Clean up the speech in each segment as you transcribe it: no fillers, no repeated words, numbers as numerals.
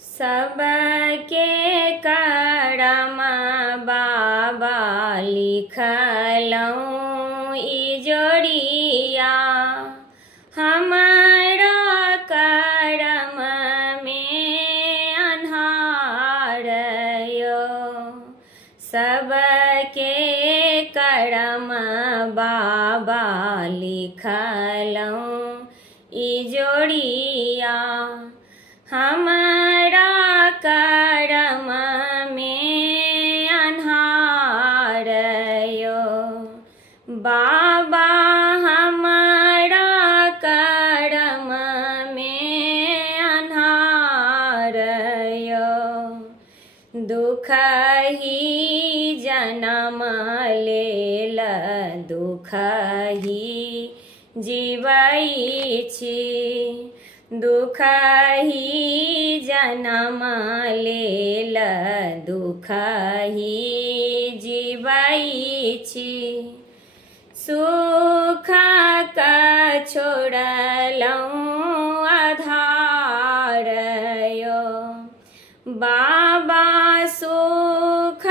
सबके करम बाबा लिखलौं इजोरिया। हमारा करम में अन्हार यो। सबके करम बाबा लिखलौं इजोरिया। हमारा करम में अन्हार यो। बाबा हमारा करम में अन्हार यो। दुख ही जन्म लेल दुख ही जीवै छी। दुख ही जन्म लेल दुख ही जीवै छी। सुख का छोड़लौं आधार यो। बाबा सुख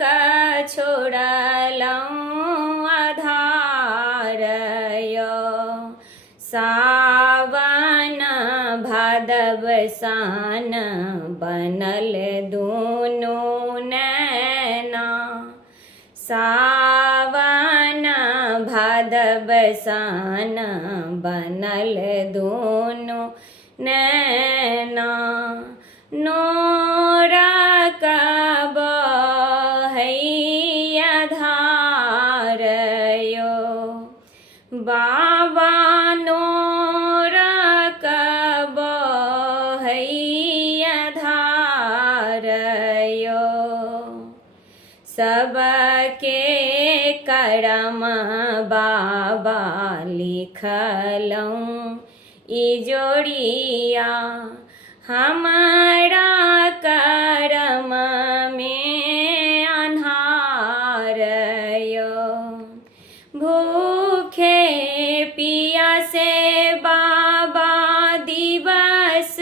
का छोड़लौं आधार यो। सावन भादव सान बनल दूनो नैना। सावन भादव सान बनल दूनो नैना। नोरा कब हैया धार यो। बाबा नोरा कब हैया धार यो। सबके करम बाबा लिखलौं इजोरिया। हमारा करम में अन्हार यो। भूखे पियासे बाबा दिवस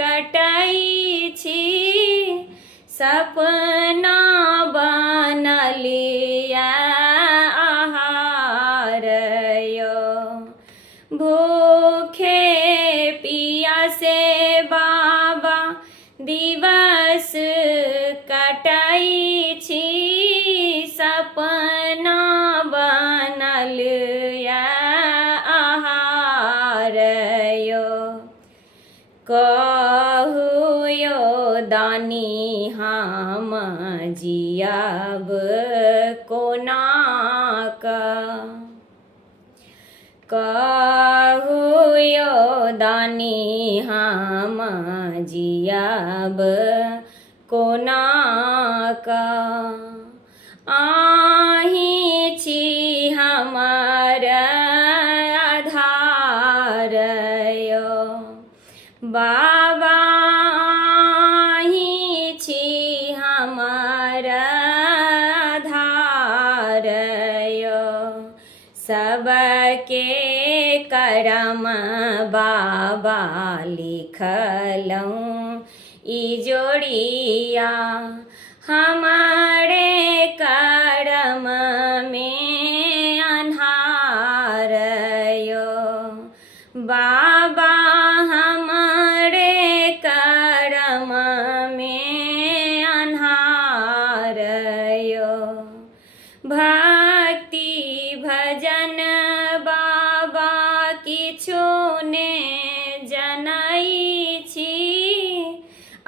कटै छी। सपना बनलिया आहार यो। भूखे पियासे बाबा दिवस कटै छी। सपना बनलिया आहार यो। कहू यो दानी हम जियब कोना कऽ। कहू यो दानी हम जियब कोना कऽ। आही छी हमर आधार यो। बाबा आही छी हमर आधार यो। सबके करम बाबा लिखलौं इजोरिया। हमारे करम में अन्हार यो। बाबा हमारे करम में अन्हार यो। भक्ति भजन बाबा किछो ने जनै छी।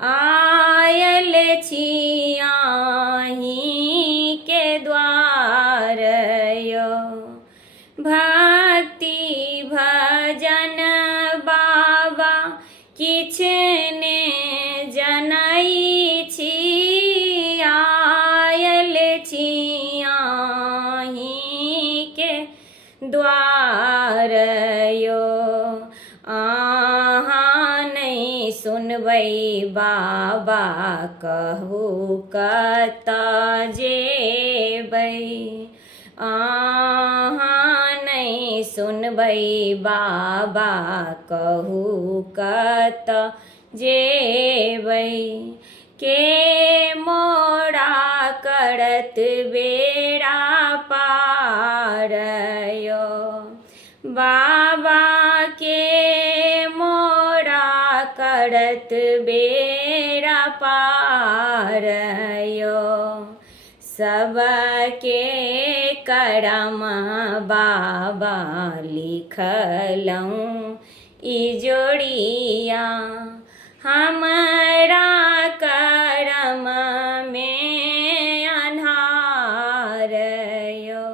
आयल छी आही के द्वार यो। भक्ति भजन बाबा किछ ने जनै छी। आयल छी आही के द्वार यो। अहाँ नहीं सुनबै बाबा कहू कतऽ जेबै। अहाँ नहीं सुनबै बाबा कहू कतऽ जेबै के मोरा करत बेड़ा पार यो बाबा के मोरा करत बेड़ा पार यो सबके करम बाबा लिखलऊँ ई जोड़िया हमरा करम में अन्हार यो